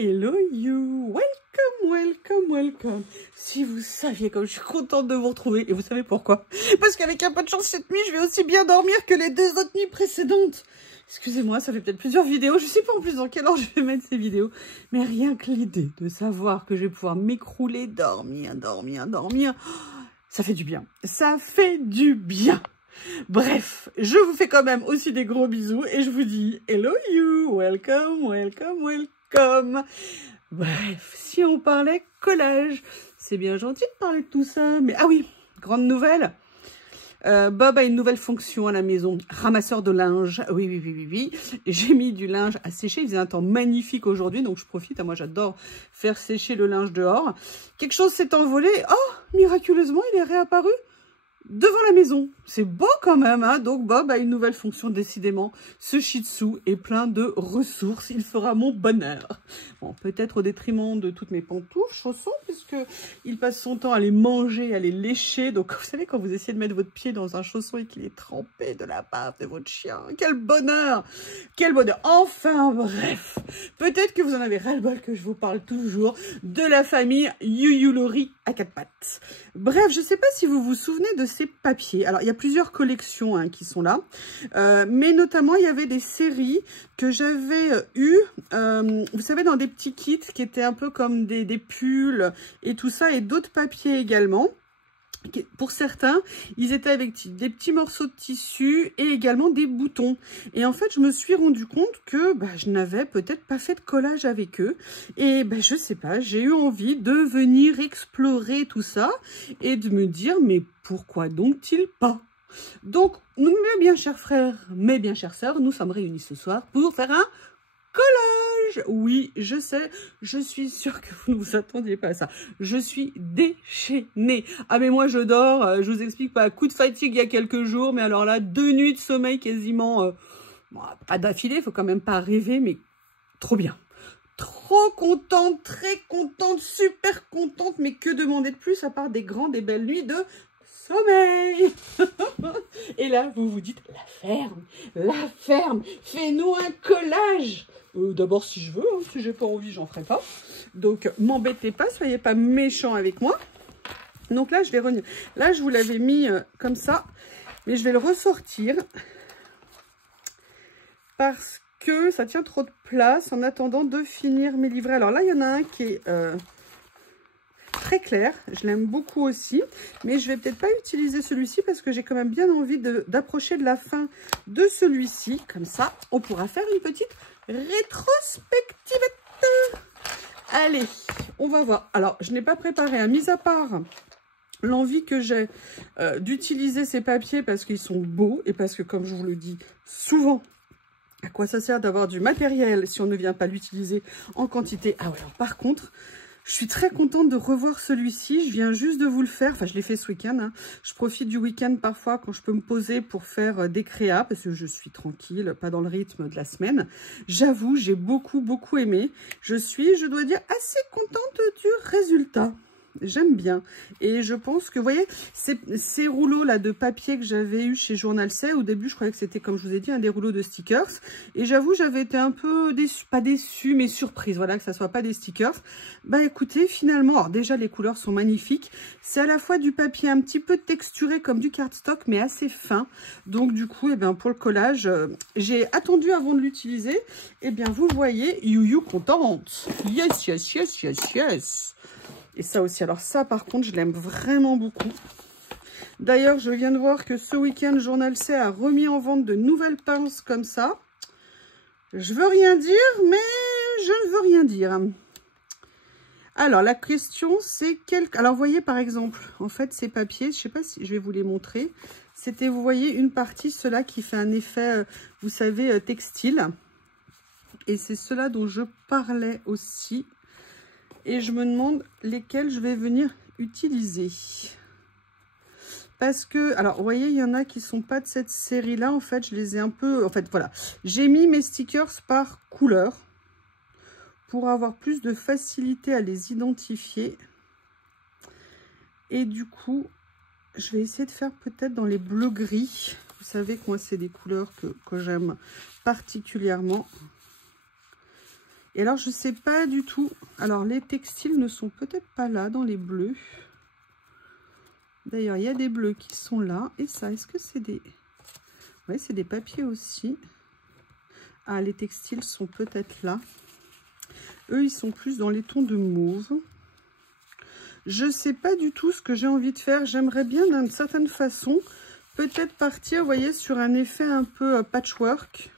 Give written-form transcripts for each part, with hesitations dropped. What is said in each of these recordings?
Hello you, welcome, welcome, welcome. Si vous saviez comme je suis contente de vous retrouver, et vous savez pourquoi? Parce qu'avec un peu de chance cette nuit, je vais aussi bien dormir que les 2 autres nuits précédentes. Excusez-moi, ça fait peut-être plusieurs vidéos, je sais pas en plus dans quelle ordre je vais mettre ces vidéos, mais rien que l'idée de savoir que je vais pouvoir m'écrouler, dormir, ça fait du bien. Ça fait du bien. Bref, je vous fais quand même aussi des gros bisous et je vous dis hello you, welcome, welcome, welcome. Bref, si on parlait collage, c'est bien gentil de parler de tout ça, mais ah oui, grande nouvelle, Bob a une nouvelle fonction à la maison, ramasseur de linge. Oui. J'ai mis du linge à sécher, il faisait un temps magnifique aujourd'hui, donc je profite, moi j'adore faire sécher le linge dehors. Quelque chose s'est envolé, oh, miraculeusement, il est réapparu devant la maison. C'est beau quand même, hein. Donc Bob a une nouvelle fonction, décidément. Ce Shih Tzu est plein de ressources. Il fera mon bonheur. Bon, peut-être au détriment de toutes mes pantoufles, chaussons, puisque il passe son temps à les manger, à les lécher. Donc, vous savez, quand vous essayez de mettre votre pied dans un chausson et qu'il est trempé de la part de votre chien, quel bonheur! Quel bonheur! Enfin, bref. Peut-être que vous en avez ras-le-bol que je vous parle toujours de la famille Yuyulori à 4 pattes. Bref, je ne sais pas si vous vous souvenez de ces papiers. Alors, il y a plusieurs collections hein, qui sont là, mais notamment, il y avait des séries que j'avais eues, vous savez, dans des petits kits qui étaient un peu comme des pulls et tout ça, et d'autres papiers également. Pour certains, ils étaient avec des petits morceaux de tissu et également des boutons. Et en fait, je me suis rendu compte que je n'avais peut-être pas fait de collage avec eux. Et je sais pas, j'ai eu envie de venir explorer tout ça et de me dire, mais pourquoi donc-il pas? Donc, mes bien chers frères, mes bien chères sœurs, nous sommes réunis ce soir pour faire un collage. Oui, je sais, je suis sûre que vous ne vous attendiez pas à ça. Je suis déchaînée. Ah mais moi je dors, je vous explique pas, coup de fatigue il y a quelques jours, mais alors là, 2 nuits de sommeil quasiment, bon, pas d'affilée, il faut quand même pas rêver, mais trop bien. Trop contente, très contente, super contente, mais que demander de plus à part des grandes et belles nuits de sommeil. Et là, vous vous dites, la ferme, fais-nous un collage. D'abord, si je veux, hein, si j'ai pas envie, j'en ferai pas. Donc, m'embêtez pas, soyez pas méchants avec moi. Donc là, je vais revenir. Là, je vous l'avais mis comme ça, mais je vais le ressortir parce que ça tient trop de place en attendant de finir mes livrets. Alors là, il y en a un qui est très clair, je l'aime beaucoup aussi, mais je vais peut-être pas utiliser celui-ci parce que j'ai quand même bien envie d'approcher de la fin de celui-ci. Comme ça, on pourra faire une petite rétrospective. Allez, on va voir. Alors, je n'ai pas préparé, mis à part l'envie que j'ai d'utiliser ces papiers parce qu'ils sont beaux et parce que, comme je vous le dis souvent, à quoi ça sert d'avoir du matériel si on ne vient pas l'utiliser en quantité? Ah ouais, alors par contre, je suis très contente de revoir celui-ci. Je viens juste de vous le faire. Enfin, je l'ai fait ce week-end. Hein. Je profite du week-end parfois quand je peux me poser pour faire des créas parce que je suis tranquille, pas dans le rythme de la semaine. J'avoue, j'ai beaucoup aimé. Je dois dire, assez contente du résultat. J'aime bien. Et je pense que, vous voyez, ces rouleaux-là de papier que j'avais eu chez Journal C, au début, je croyais que c'était, comme je vous ai dit, des rouleaux de stickers. Et j'avoue, j'avais été un peu déçue, pas déçue, mais surprise, voilà, que ça soit pas des stickers. Écoutez, finalement, alors déjà, les couleurs sont magnifiques. C'est à la fois du papier un petit peu texturé comme du cardstock, mais assez fin. Donc, du coup, pour le collage, j'ai attendu avant de l'utiliser. Vous voyez, you contente. Yes. Et ça aussi, alors ça par contre, je l'aime vraiment beaucoup. D'ailleurs, je viens de voir que ce week-end, Journal C a remis en vente de nouvelles pinces comme ça. Je veux rien dire, mais je ne veux rien dire. Alors, la question, c'est Alors, vous voyez, par exemple, en fait, ces papiers, je ne sais pas si je vais vous les montrer. C'était, vous voyez, une partie, cela qui fait un effet, vous savez, textile. Et c'est cela dont je parlais aussi. Et je me demande lesquels je vais venir utiliser. Parce que, alors, vous voyez, il y en a qui ne sont pas de cette série-là. En fait, je les ai un peu... En fait, voilà. J'ai mis mes stickers par couleur pour avoir plus de facilité à les identifier. Et du coup, je vais essayer de faire peut-être dans les bleus-gris. Vous savez que moi, c'est des couleurs que j'aime particulièrement. Et alors, je sais pas du tout. Alors, les textiles ne sont peut-être pas là dans les bleus. D'ailleurs, il y a des bleus qui sont là. Et ça, est-ce que c'est des... Oui, c'est des papiers aussi. Ah, les textiles sont peut-être là. Eux, ils sont plus dans les tons de mauve. Je sais pas du tout ce que j'ai envie de faire. J'aimerais bien, d'une certaine façon, peut-être partir, vous voyez, sur un effet un peu patchwork.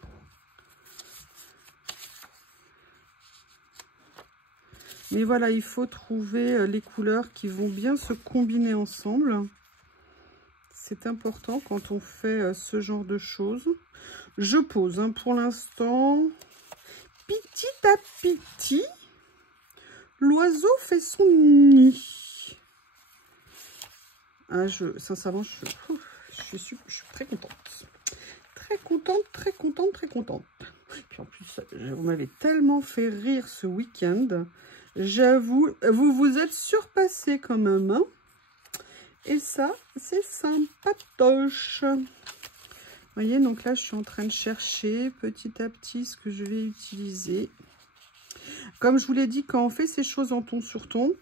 Mais voilà, il faut trouver les couleurs qui vont bien se combiner ensemble. C'est important quand on fait ce genre de choses. Je pose hein, pour l'instant. Petit à petit, l'oiseau fait son nid. Ah, sincèrement, je suis très contente. Très contente, très contente, très contente. Puis en plus, vous m'avez tellement fait rire ce week-end. J'avoue, vous vous êtes surpassé quand même. Hein, et ça, c'est sympatoche. Vous voyez, donc là, je suis en train de chercher petit à petit ce que je vais utiliser. Comme je vous l'ai dit, quand on fait ces choses en ton sur ton,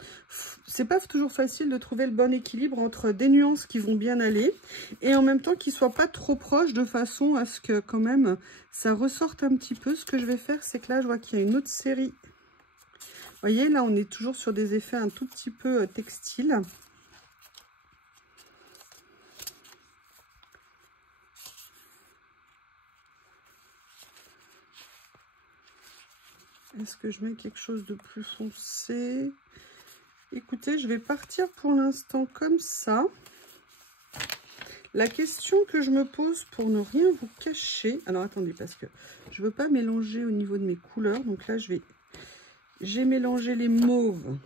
c'est pas toujours facile de trouver le bon équilibre entre des nuances qui vont bien aller et en même temps qui soient pas trop proches de façon à ce que quand même ça ressorte un petit peu. Ce que je vais faire, c'est que là, je vois qu'il y a une autre série. Vous voyez, là, on est toujours sur des effets un tout petit peu textiles. Est-ce que je mets quelque chose de plus foncé? Écoutez, je vais partir pour l'instant comme ça. La question que je me pose pour ne rien vous cacher... Alors, attendez, parce que je ne veux pas mélanger au niveau de mes couleurs. Donc là, j'ai mélangé les mauves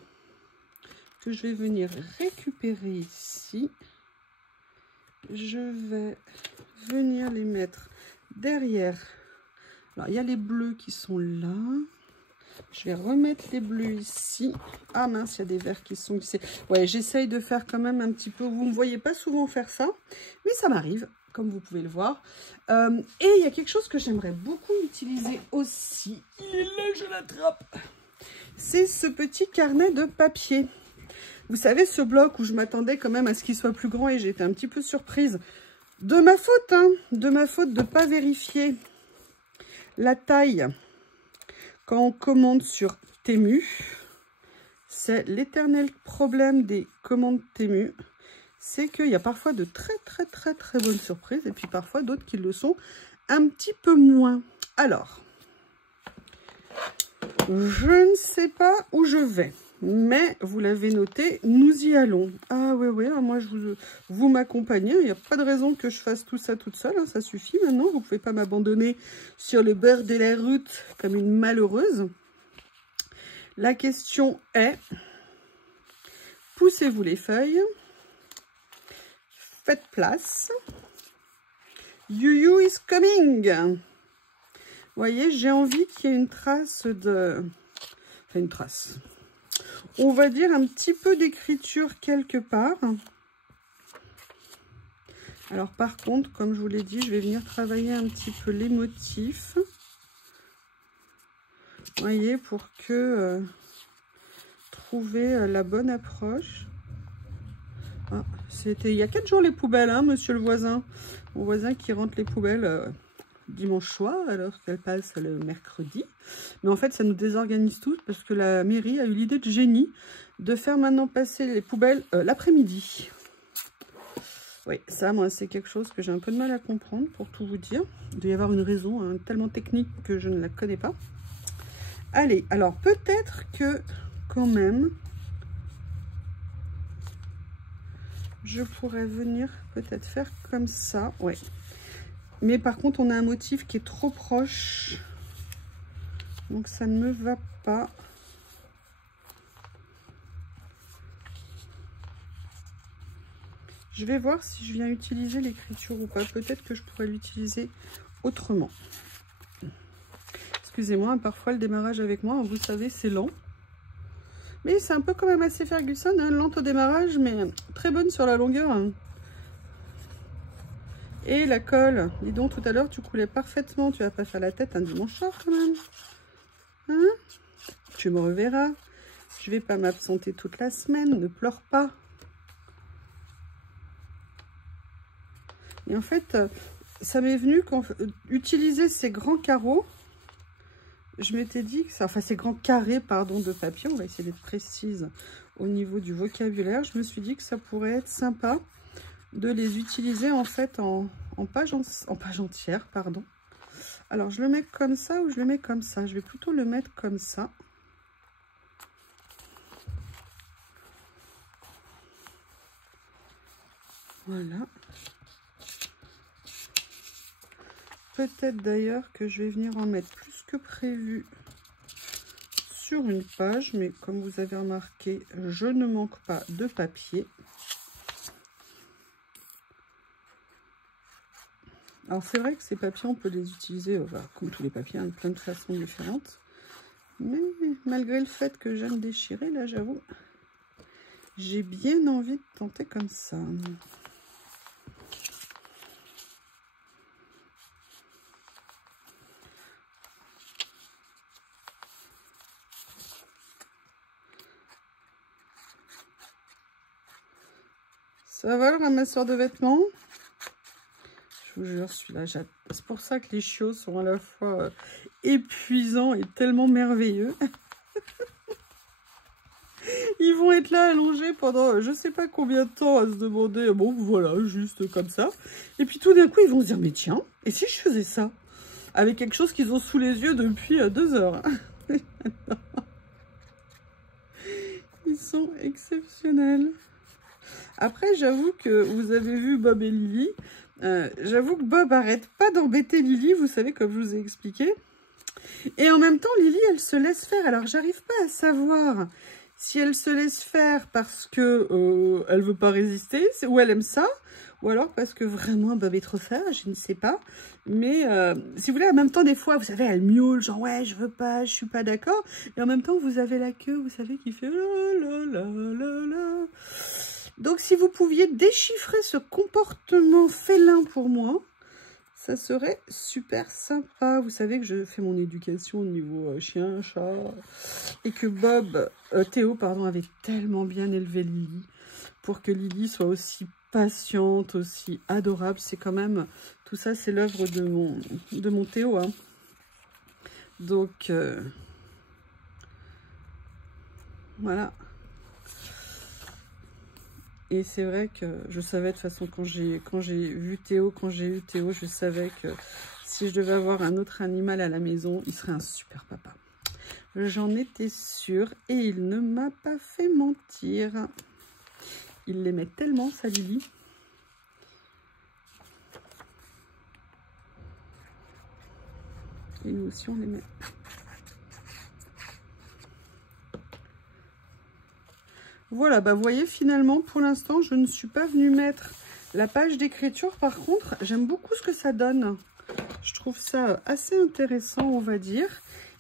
que je vais venir récupérer ici. Je vais venir les mettre derrière. Alors, il y a les bleus qui sont là. Je vais remettre les bleus ici. Ah mince, il y a des verts qui sont glissés. Ouais, j'essaye de faire quand même un petit peu... Vous ne me voyez pas souvent faire ça, mais ça m'arrive, comme vous pouvez le voir. Et il y a quelque chose que j'aimerais beaucoup utiliser aussi. Il est là, je l'attrape. C'est ce petit carnet de papier. Vous savez, ce bloc où je m'attendais quand même à ce qu'il soit plus grand et j'étais un petit peu surprise. De ma faute, hein, de ma faute de ne pas vérifier la taille. Quand on commande sur Temu, c'est l'éternel problème des commandes Temu, c'est qu'il y a parfois de très bonnes surprises et puis parfois d'autres qui le sont un petit peu moins. Alors, je ne sais pas où je vais, mais vous l'avez noté, nous y allons. Ah ouais, moi vous m'accompagnez, il n'y a pas de raison que je fasse tout ça toute seule, hein, ça suffit maintenant, vous ne pouvez pas m'abandonner sur le bord de la route comme une malheureuse. La question est, poussez-vous les feuilles, faites place, you is coming. Vous voyez, j'ai envie qu'il y ait une trace de... Enfin, une trace. On va dire un petit peu d'écriture quelque part. Alors, par contre, comme je vous l'ai dit, je vais venir travailler un petit peu les motifs. Vous voyez, pour que... trouver la bonne approche. Ah, c'était il y a 4 jours les poubelles, hein, monsieur le voisin. Mon voisin qui rentre les poubelles dimanche soir alors qu'elle passe le mercredi. Mais en fait, ça nous désorganise tous parce que la mairie a eu l'idée de génie de faire maintenant passer les poubelles l'après-midi. Oui, ça, moi, c'est quelque chose que j'ai un peu de mal à comprendre, pour tout vous dire. Il doit y avoir une raison hein, tellement technique que je ne la connais pas. Allez, alors peut-être que quand même, je pourrais venir peut-être faire comme ça, ouais. Mais par contre, on a un motif qui est trop proche, donc ça ne me va pas. Je vais voir si je viens utiliser l'écriture ou pas. Peut-être que je pourrais l'utiliser autrement. Excusez-moi, parfois le démarrage avec moi, vous savez, c'est lent. Mais c'est un peu quand même assez Ferguson, hein, lente au démarrage, mais très bonne sur la longueur. Hein. Et la colle, dis donc, tout à l'heure, tu coulais parfaitement. Tu vas pas faire la tête un dimanche soir quand même. Hein? Tu me reverras. Je vais pas m'absenter toute la semaine. Ne pleure pas. Et en fait, ça m'est venu quand utiliser ces grands carreaux. Je m'étais dit que ça, enfin ces grands carrés, pardon, de papier. On va essayer d'être précise au niveau du vocabulaire. Je me suis dit que ça pourrait être sympa de les utiliser en fait en page entière, pardon. Alors, je le mets comme ça ou je le mets comme ça? Je vais plutôt le mettre comme ça. Voilà. Peut-être d'ailleurs que je vais venir en mettre plus que prévu sur une page. Mais comme vous avez remarqué, je ne manque pas de papier. Alors c'est vrai que ces papiers, on peut les utiliser, comme tous les papiers, de plein de façons différentes. Mais malgré le fait que j'aime déchirer, là j'avoue, j'ai bien envie de tenter comme ça. Ça va le ramasseur de vêtements? Je vous jure, celui-là, c'est pour ça que les chiots sont à la fois épuisants et tellement merveilleux. Ils vont être là allongés pendant je sais pas combien de temps à se demander, bon voilà, juste comme ça. Et puis tout d'un coup, ils vont se dire, mais tiens, et si je faisais ça? Avec quelque chose qu'ils ont sous les yeux depuis 2 heures. Ils sont exceptionnels. Après, j'avoue que vous avez vu Bob et Lily. J'avoue que Bob arrête pas d'embêter Lily, vous savez, comme je vous ai expliqué. Et en même temps, Lily, elle se laisse faire. Alors, j'arrive pas à savoir si elle se laisse faire parce que elle veut pas résister, ou elle aime ça, ou alors parce que vraiment Bob est trop fort, je ne sais pas. Mais si vous voulez, en même temps, des fois, vous savez, elle miaule, genre ouais, je veux pas, je suis pas d'accord. Et en même temps, vous avez la queue, vous savez, qui fait la la la la la. Donc, si vous pouviez déchiffrer ce comportement félin pour moi, ça serait super sympa. Vous savez que je fais mon éducation au niveau chien, chat. Et que Théo, pardon, avait tellement bien élevé Lily. Pour que Lily soit aussi patiente, aussi adorable. C'est quand même... Tout ça, c'est l'œuvre de mon Théo. Hein. Donc, voilà. Et c'est vrai que je savais de toute façon, quand j'ai eu Théo, je savais que si je devais avoir un autre animal à la maison, il serait un super papa. J'en étais sûre et il ne m'a pas fait mentir. Il l'aimait tellement, sa Lily. Et nous aussi, on l'aimait. Voilà, bah vous voyez, finalement, pour l'instant, je ne suis pas venue mettre la page d'écriture. Par contre, j'aime beaucoup ce que ça donne. Je trouve ça assez intéressant, on va dire.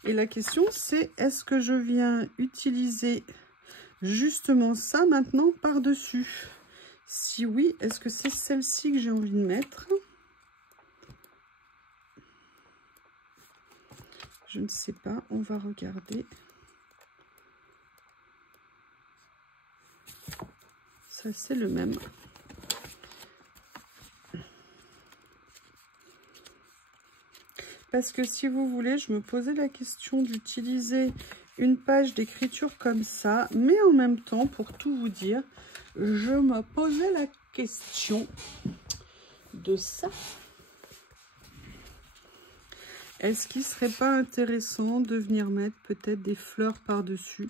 Et la question, c'est est-ce que je viens utiliser justement ça maintenant par-dessus? Si oui, est-ce que c'est celle-ci que j'ai envie de mettre? Je ne sais pas, on va regarder. Ça, c'est le même. Parce que si vous voulez, je me posais la question d'utiliser une page d'écriture comme ça. Mais en même temps, pour tout vous dire, je me posais la question de ça. Est-ce qu'il ne serait pas intéressant de venir mettre peut-être des fleurs par-dessus?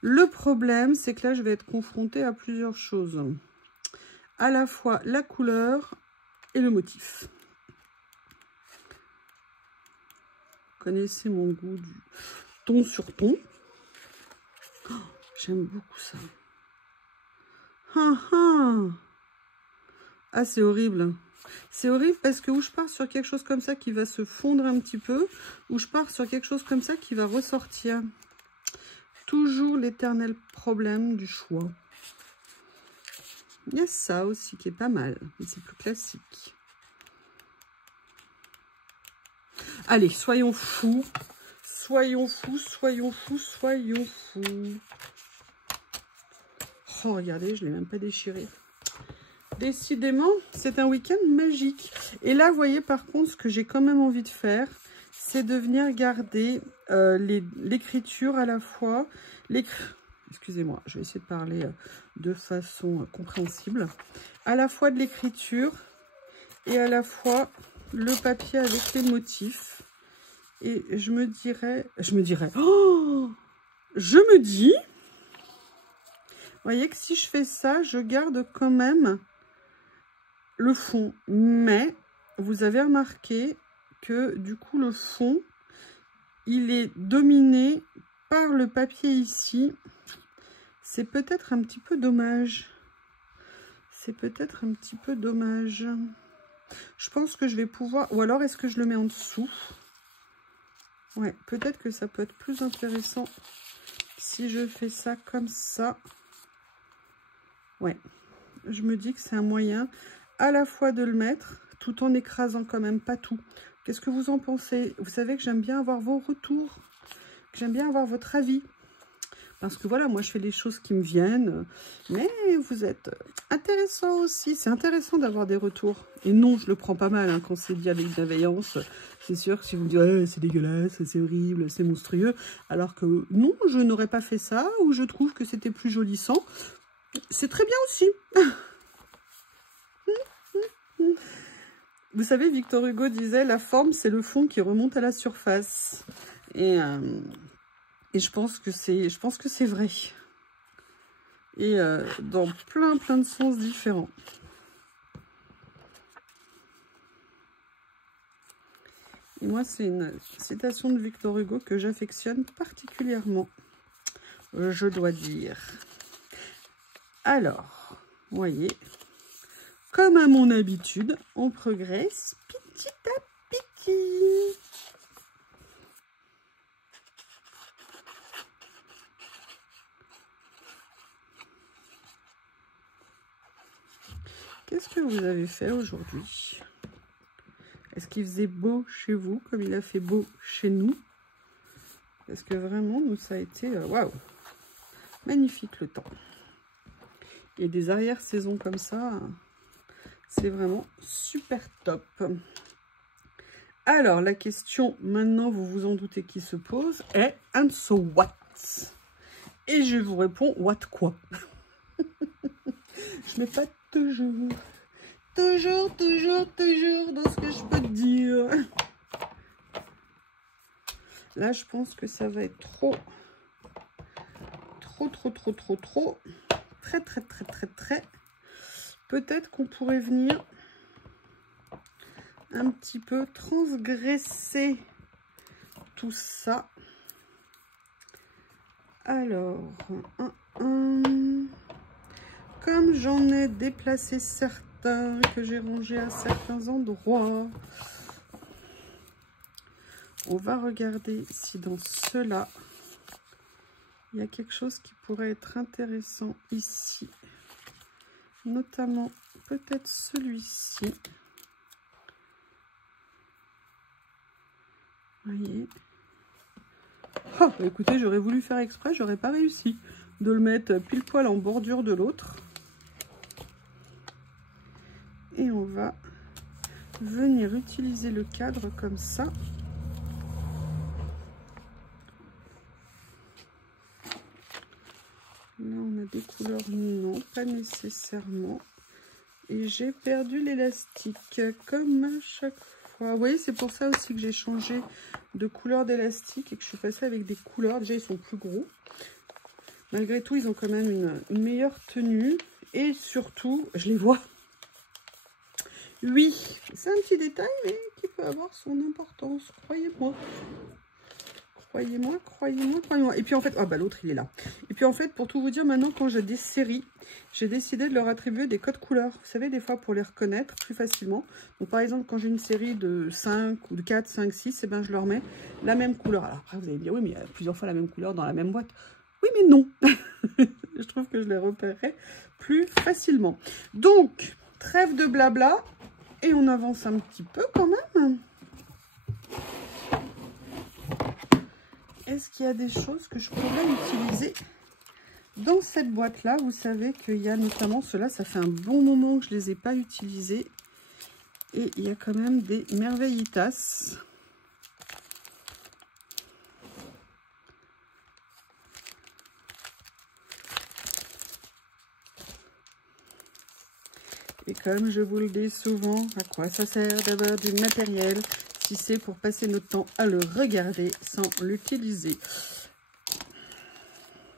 Le problème, c'est que là, je vais être confrontée à plusieurs choses. À la fois la couleur et le motif. Vous connaissez mon goût du ton sur ton. Oh, j'aime beaucoup ça. Ah, c'est horrible. C'est horrible parce que où je pars sur quelque chose comme ça qui va se fondre un petit peu, ou je pars sur quelque chose comme ça qui va ressortir. Toujours l'éternel problème du choix. Il y a ça aussi qui est pas mal, mais c'est plus classique. Allez, soyons fous. Soyons fous, soyons fous, soyons fous. Oh, regardez, je ne l'ai même pas déchiré. Décidément, c'est un week-end magique. Et là, vous voyez, par contre, ce que j'ai quand même envie de faire, c'est de venir garder l'écriture à la fois. Excusez-moi, je vais essayer de parler de façon compréhensible. À la fois de l'écriture et à la fois le papier avec les motifs. Et je me dis, vous voyez que si je fais ça, je garde quand même le fond. Mais vous avez remarqué que du coup, le fond, il est dominé par le papier ici. C'est peut-être un petit peu dommage. C'est peut-être un petit peu dommage. Je pense que je vais pouvoir... Ou alors, est-ce que je le mets en dessous? Ouais, peut-être que ça peut être plus intéressant si je fais ça comme ça. Ouais, je me dis que c'est un moyen à la fois de le mettre, tout en écrasant quand même pas tout. Qu'est-ce que vous en pensez? Vous savez que j'aime bien avoir vos retours, que j'aime bien avoir votre avis. Parce que voilà, moi je fais les choses qui me viennent, mais vous êtes intéressant aussi. C'est intéressant d'avoir des retours. Et non, je le prends pas mal hein, quand c'est dit avec bienveillance. C'est sûr que si vous me dites ouais, c'est dégueulasse, c'est horrible, c'est monstrueux, alors que non, je n'aurais pas fait ça, ou je trouve que c'était plus jolissant, c'est très bien aussi. Vous savez, Victor Hugo disait la forme, c'est le fond qui remonte à la surface. Et je pense que c'est vrai. Et dans plein de sens différents. Et moi, c'est une citation de Victor Hugo que j'affectionne particulièrement, je dois dire. Alors, vous voyez, comme à mon habitude, on progresse petit à petit. Qu'est-ce que vous avez fait aujourd'hui? Est-ce qu'il faisait beau chez vous comme il a fait beau chez nous? Parce que vraiment, nous, ça a été... waouh! Magnifique le temps. Et des arrière-saisons comme ça, c'est vraiment super top. Alors, la question, maintenant, vous vous en doutez, qui se pose, est « And so what ?» Et je vous réponds « What quoi ?» Je mets pas toujours dans ce que je peux te dire. Là, je pense que ça va être trop. Très. Peut-être qu'on pourrait venir un petit peu transgresser tout ça. Alors, comme j'en ai déplacé certains, que j'ai rangés à certains endroits, on va regarder si dans ceux-là, il y a quelque chose qui pourrait être intéressant ici. Notamment, peut-être celui-ci. Vous voyez. Oh, écoutez, j'aurais voulu faire exprès, j'aurais pas réussi de le mettre pile poil en bordure de l'autre. Et on va venir utiliser le cadre comme ça. Là, on a des couleurs, non, pas nécessairement. Et j'ai perdu l'élastique, comme à chaque fois. Vous voyez, c'est pour ça aussi que j'ai changé de couleur d'élastique et que je suis passée avec des couleurs. Déjà, ils sont plus gros. Malgré tout, ils ont quand même une meilleure tenue. Et surtout, je les vois. Oui, c'est un petit détail, mais qui peut avoir son importance, croyez-moi. Croyez-moi. Et puis en fait, ah bah l'autre il est là. Et puis en fait, pour tout vous dire, maintenant quand j'ai des séries, j'ai décidé de leur attribuer des codes couleurs. Vous savez, des fois pour les reconnaître plus facilement. Donc par exemple, quand j'ai une série de 5 ou de 4, 5, 6, et ben je leur mets la même couleur. Alors après, vous allez me dire, oui, mais il y a plusieurs fois la même couleur dans la même boîte. Oui, mais non. Je trouve que je les repérerai plus facilement. Donc, trêve de blabla. Et on avance un petit peu quand même. est-ce qu'il y a des choses que je pourrais utiliser dans cette boîte-là? Vous savez qu'il y a notamment ceux-là, ça fait un bon moment que je ne les ai pas utilisés. Et il y a quand même des merveillitas. Et comme je vous le dis souvent, à quoi ça sert d'avoir du matériel si c'est pour passer notre temps à le regarder sans l'utiliser?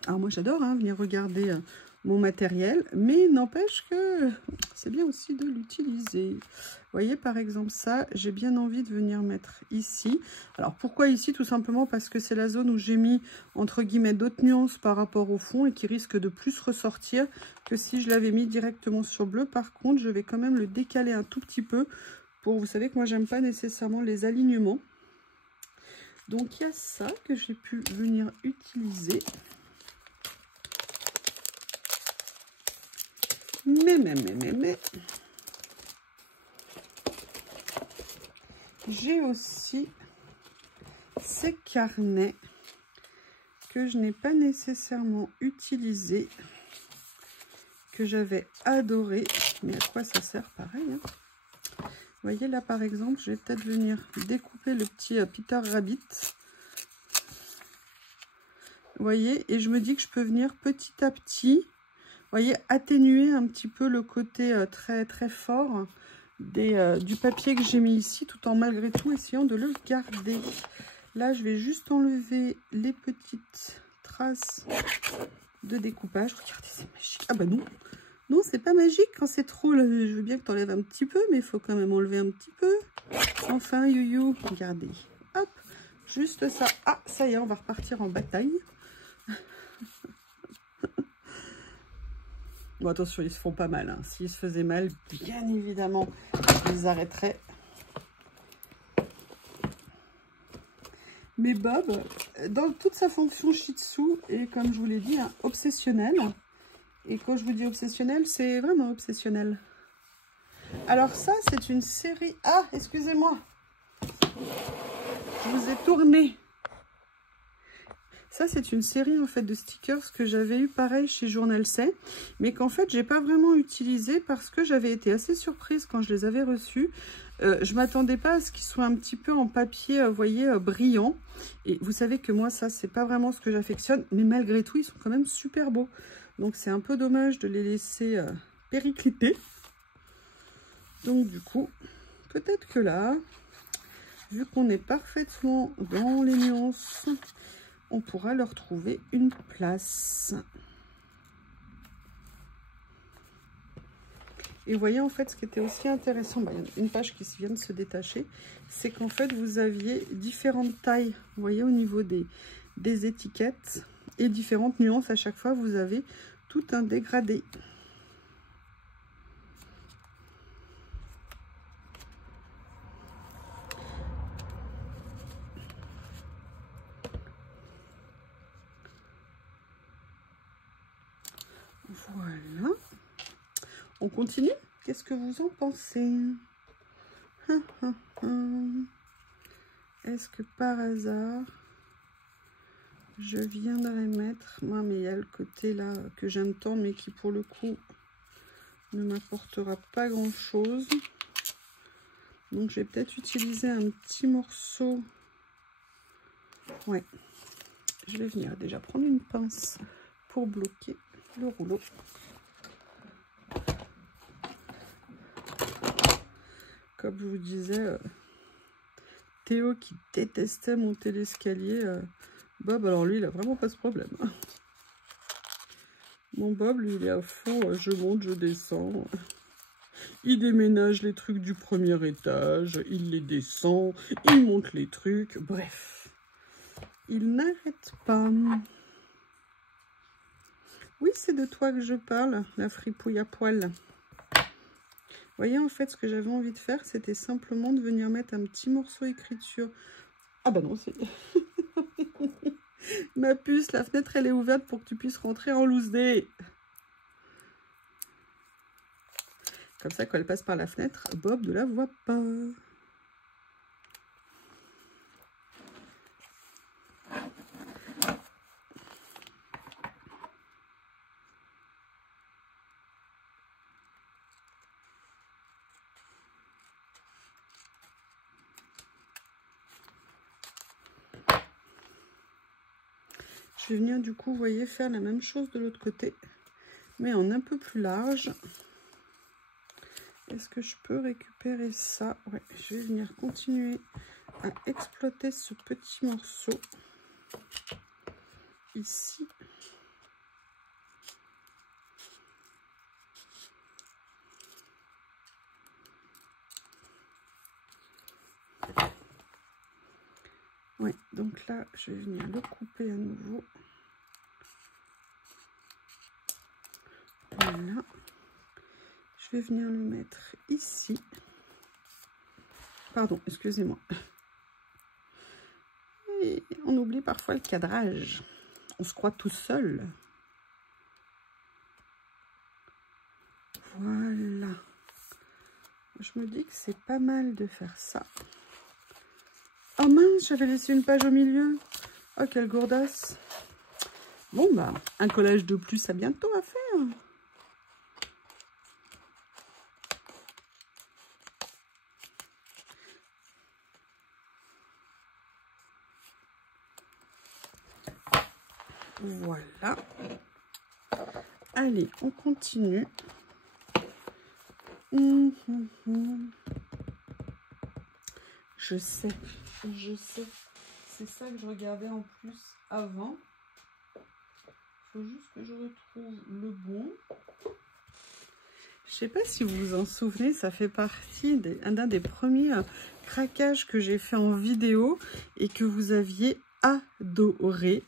Alors moi j'adore venir regarder mon matériel, mais n'empêche que c'est bien aussi de l'utiliser. Vous voyez par exemple ça, j'ai bien envie de venir mettre ici. Alors pourquoi ici? Tout simplement parce que c'est la zone où j'ai mis entre guillemets d'autres nuances par rapport au fond et qui risque de plus ressortir que si je l'avais mis directement sur bleu. Par contre je vais quand même le décaler un tout petit peu pour, vous savez que moi j'aime pas nécessairement les alignements. Donc il y a ça que j'ai pu venir utiliser. Mais, j'ai aussi ces carnets que je n'ai pas nécessairement utilisés, que j'avais adoré. Mais à quoi ça sert pareil, hein? Vous voyez là par exemple, je vais peut-être venir découper le petit Peter Rabbit. Vous voyez, et je me dis que je peux venir petit à petit, vous voyez, atténuer un petit peu le côté très très fort du papier que j'ai mis ici, tout en malgré tout essayant de le garder. Là, je vais juste enlever les petites traces de découpage. Regardez, c'est magique. Ah bah non, non, c'est pas magique quand c'est trop. Là, je veux bien que tu enlèves un petit peu, mais il faut quand même enlever un petit peu. Enfin, you, regardez. Hop, juste ça. Ah, ça y est, on va repartir en bataille. Bon, attention, ils se font pas mal. S'ils se faisaient mal, bien évidemment, je les arrêterais. Mais Bob, dans toute sa fonction Shih Tzu, et comme je vous l'ai dit, obsessionnel. Et quand je vous dis obsessionnel, c'est vraiment obsessionnel. Alors ça, c'est une série... Ah, excusez-moi. Je vous ai tourné. Ça, c'est une série en fait de stickers que j'avais eu pareil chez Journal C, mais qu'en fait, j'ai pas vraiment utilisé parce que j'avais été assez surprise quand je les avais reçus. Je m'attendais pas à ce qu'ils soient un petit peu en papier, vous voyez, brillant. Et vous savez que moi, ça, c'est pas vraiment ce que j'affectionne, mais malgré tout, ils sont quand même super beaux. Donc, c'est un peu dommage de les laisser péricliter. Donc, du coup, peut-être que là, vu qu'on est parfaitement dans les nuances, on pourra leur trouver une place. Et vous voyez en fait ce qui était aussi intéressant, il y a une page qui vient de se détacher, c'est qu'en fait vous aviez différentes tailles, vous voyez au niveau des étiquettes et différentes nuances. À chaque fois vous avez tout un dégradé. Voilà. On continue? Qu'est-ce que vous en pensez? Est-ce que par hasard, je viendrais mettre... Non, mais il y a le côté là que j'aime tant, mais qui pour le coup ne m'apportera pas grand-chose. Donc, je vais peut-être utiliser un petit morceau. Ouais. Je vais venir déjà prendre une pince pour bloquer le rouleau. Comme je vous disais, Théo qui détestait monter l'escalier, Bob, alors lui, il a vraiment pas ce problème. Mon Bob, lui, il est à fond, je monte, je descends. Il déménage les trucs du premier étage, il les descend, il monte les trucs, bref. Il n'arrête pas. Oui, c'est de toi que je parle, la fripouille à poil. Vous voyez, en fait, ce que j'avais envie de faire, c'était simplement de venir mettre un petit morceau écriture. Ah bah non, c'est... Ma puce, la fenêtre, elle est ouverte pour que tu puisses rentrer en loose day. Comme ça, quand elle passe par la fenêtre, Bob ne la voit pas. vais venir du coup, vous voyez, faire la même chose de l'autre côté, mais en un peu plus large. Est-ce que je peux récupérer ça? Ouais, je vais venir continuer à exploiter ce petit morceau ici. Ouais, donc là, je vais venir le couper à nouveau. Voilà. Je vais venir le mettre ici. Pardon, excusez-moi. Et on oublie parfois le cadrage. On se croit tout seul. Voilà. Je me dis que c'est pas mal de faire ça. Oh mince, j'avais laissé une page au milieu. Oh, quelle gourdasse. Bon, bah, un collage de plus à bientôt à faire. Voilà. Allez, on continue. Je sais. C'est ça que je regardais en plus avant. Il faut juste que je retrouve le bon. Je sais pas si vous vous en souvenez, ça fait partie d'un des premiers craquages que j'ai fait en vidéo et que vous aviez adoré.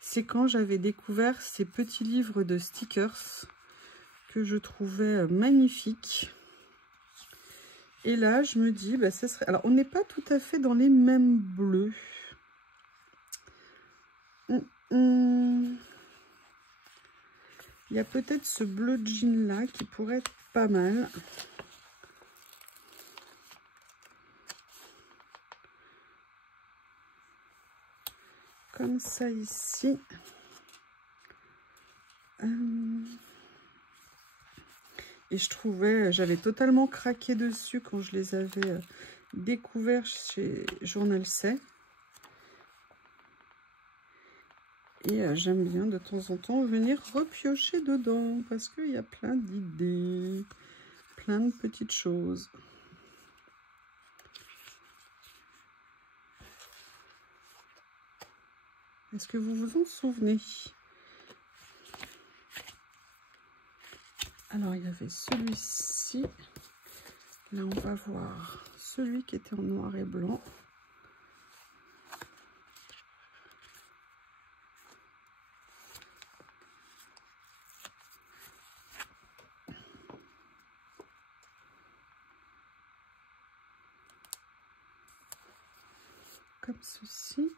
C'est quand j'avais découvert ces petits livres de stickers que je trouvais magnifiques. Et là, je me dis, bah, ça serait... Alors, on n'est pas tout à fait dans les mêmes bleus. Il y a peut-être ce bleu jean là qui pourrait être pas mal. Comme ça ici. Et je trouvais, j'avais totalement craqué dessus quand je les avais découverts chez Journal C. Et j'aime bien de temps en temps venir repiocher dedans parce qu'il y a plein d'idées, plein de petites choses. Est-ce que vous vous en souvenez? Alors, il y avait celui-ci. Là, on va voir celui qui était en noir et blanc. Comme ceci.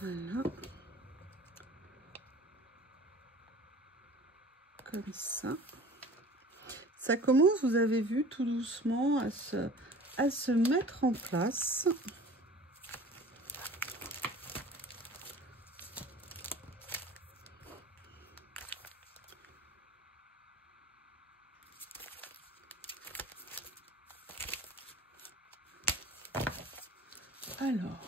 Voilà. Comme ça. Ça commence, vous avez vu, tout doucement à se mettre en place. Alors,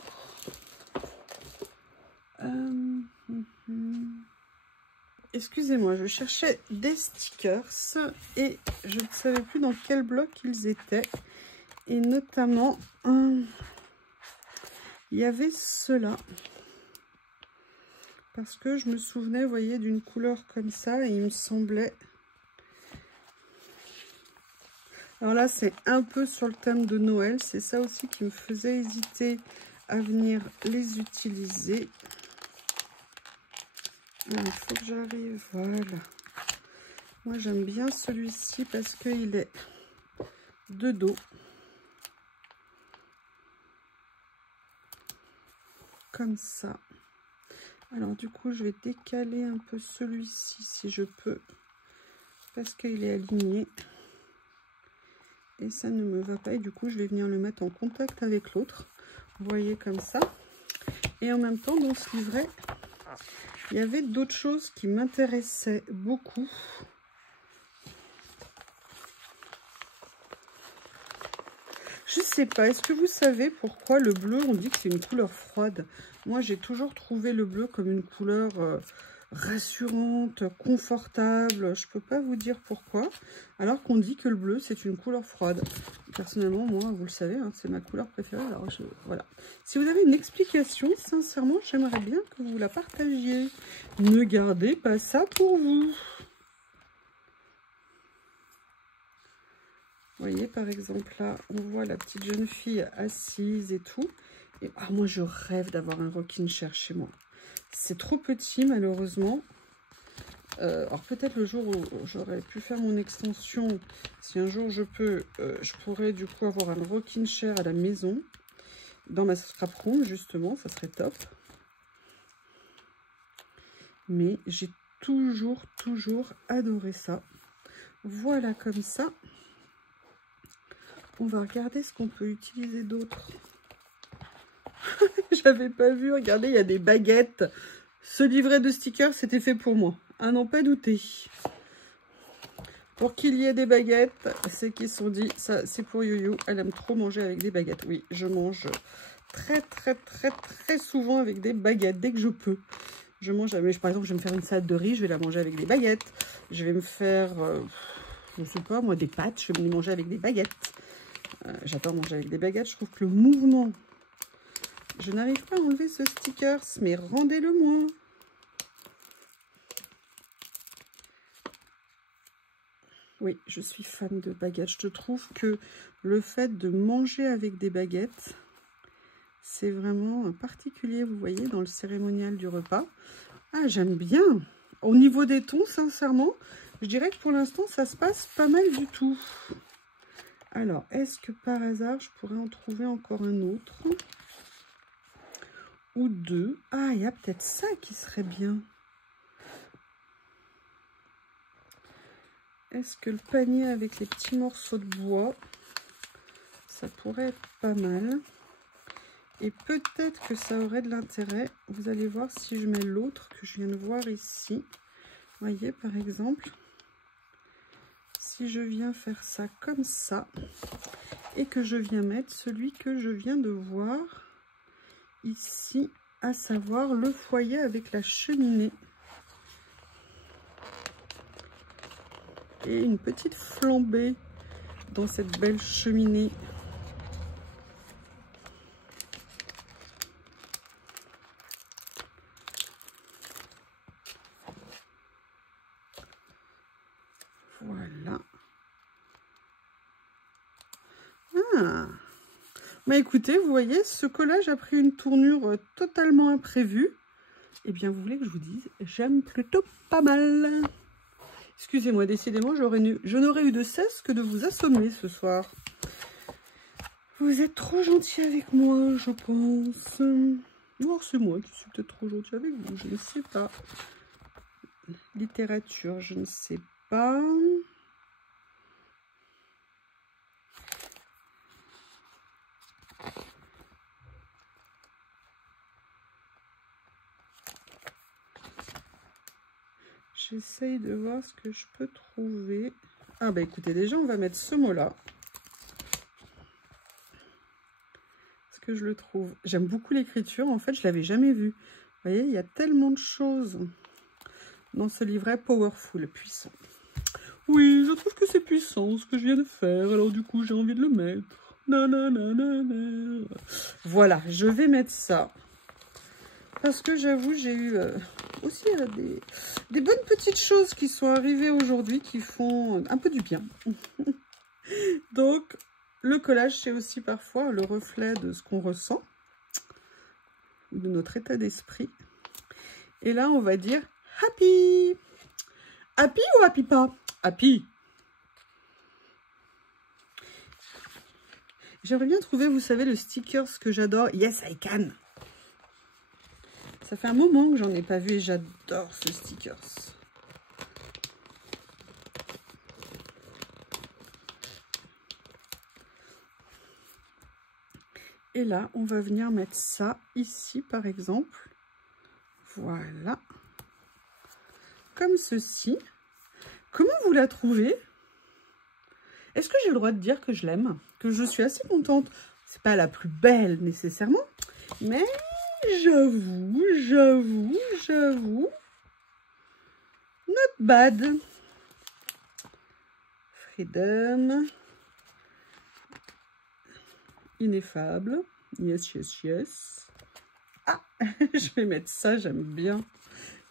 excusez-moi, je cherchais des stickers et je ne savais plus dans quel bloc ils étaient. Et notamment, il y avait ceux-là. Parce que je me souvenais, vous voyez, d'une couleur comme ça et il me semblait... Alors là, c'est un peu sur le thème de Noël. C'est ça aussi qui me faisait hésiter à venir les utiliser. Il faut que j'arrive, voilà. Moi, j'aime bien celui-ci parce qu'il est de dos. Comme ça. Alors, du coup, je vais décaler un peu celui-ci si je peux. Parce qu'il est aligné. Et ça ne me va pas. Et du coup, je vais venir le mettre en contact avec l'autre. Vous voyez, comme ça. Et en même temps, dans ce livret... il y avait d'autres choses qui m'intéressaient beaucoup. Je sais pas, est-ce que vous savez pourquoi le bleu, on dit que c'est une couleur froide? Moi, j'ai toujours trouvé le bleu comme une couleur rassurante, confortable. Je peux pas vous dire pourquoi. Alors qu'on dit que le bleu, c'est une couleur froide. Personnellement, moi, vous le savez, hein, c'est ma couleur préférée. Alors, voilà. Si vous avez une explication, sincèrement, j'aimerais bien que vous la partagiez. Ne gardez pas ça pour vous. Vous voyez, par exemple, là, on voit la petite jeune fille assise et tout. Et moi, je rêve d'avoir un rocking chair chez moi. C'est trop petit, malheureusement. Alors, peut-être le jour où j'aurais pu faire mon extension, si un jour je peux, je pourrais du coup avoir un rocking chair à la maison. Dans ma scrap room, justement, ça serait top. Mais j'ai toujours adoré ça. Voilà, comme ça. On va regarder ce qu'on peut utiliser d'autre. J'avais pas vu, regardez, il y a des baguettes. Ce livret de stickers, c'était fait pour moi. À n'en pas douter. Pour qu'il y ait des baguettes, c'est qu'ils se sont dit, ça c'est pour Yoyo, elle aime trop manger avec des baguettes. Oui, je mange très souvent avec des baguettes, dès que je peux. Je mange, par exemple, je vais me faire une salade de riz, je vais la manger avec des baguettes. Je vais me faire, je sais pas moi, des pâtes, je vais me les manger avec des baguettes. J'adore manger avec des baguettes. Je trouve que le mouvement... Je n'arrive pas à enlever ce sticker, mais rendez-le moi. Oui, je suis fan de baguettes. Je trouve que le fait de manger avec des baguettes, c'est vraiment particulier, vous voyez, dans le cérémonial du repas. Ah, j'aime bien. Au niveau des tons, sincèrement, je dirais que pour l'instant, ça se passe pas mal du tout. Alors, est-ce que par hasard, je pourrais en trouver encore un autre? Ou deux. Ah, il y a peut-être ça qui serait bien. Est-ce que le panier avec les petits morceaux de bois, ça pourrait être pas mal. Et peut-être que ça aurait de l'intérêt. Vous allez voir si je mets l'autre que je viens de voir ici. Vous voyez, par exemple, si je viens faire ça comme ça, et que je viens mettre celui que je viens de voir ici, à savoir le foyer avec la cheminée. Et une petite flambée dans cette belle cheminée. Voilà. Ah. Mais écoutez, vous voyez, ce collage a pris une tournure totalement imprévue. Eh bien, vous voulez que je vous dise, j'aime plutôt pas mal. Excusez-moi, décidément, je n'aurais eu de cesse que de vous assommer ce soir. Vous êtes trop gentil avec moi, je pense. Ou c'est moi qui suis peut-être trop gentil avec vous, je ne sais pas. Littérature, je ne sais pas. J'essaye de voir ce que je peux trouver. Ah bah écoutez, déjà on va mettre ce mot-là. Parce que je le trouve... J'aime beaucoup l'écriture, en fait je ne l'avais jamais vu. Vous voyez, il y a tellement de choses dans ce livret powerful, puissant. Oui, je trouve que c'est puissant ce que je viens de faire, alors du coup j'ai envie de le mettre. Nanana. Voilà, je vais mettre ça. Parce que j'avoue, j'ai eu aussi des bonnes petites choses qui sont arrivées aujourd'hui qui font un peu du bien. Donc, le collage, c'est aussi parfois le reflet de ce qu'on ressent, de notre état d'esprit. Et là, on va dire happy. Happy ou happy pas? Happy. J'aimerais bien trouver, vous savez, le sticker que j'adore. Yes, I can. Ça fait un moment que j'en ai pas vu et j'adore ce sticker. Et là, on va venir mettre ça ici, par exemple. Voilà. Comme ceci. Comment vous la trouvez? Est-ce que j'ai le droit de dire que je l'aime? Que je suis assez contente? C'est pas la plus belle nécessairement, mais j'avoue, not bad. Freedom. Ineffable. Yes, yes, yes. Ah, je vais mettre ça, j'aime bien.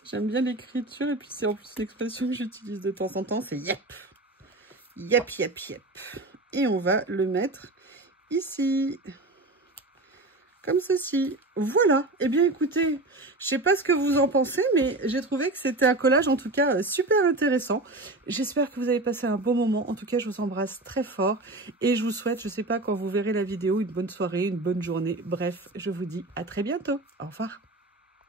J'aime bien l'écriture et puis c'est en plus une expression que j'utilise de temps en temps, c'est yep. Yep, yep, yep. Et on va le mettre ici. Comme ceci. Voilà. Eh bien, écoutez, je sais pas ce que vous en pensez, mais j'ai trouvé que c'était un collage, en tout cas, super intéressant. J'espère que vous avez passé un bon moment. En tout cas, je vous embrasse très fort. Et je vous souhaite, je sais pas quand vous verrez la vidéo, une bonne soirée, une bonne journée. Bref, je vous dis à très bientôt. Au revoir.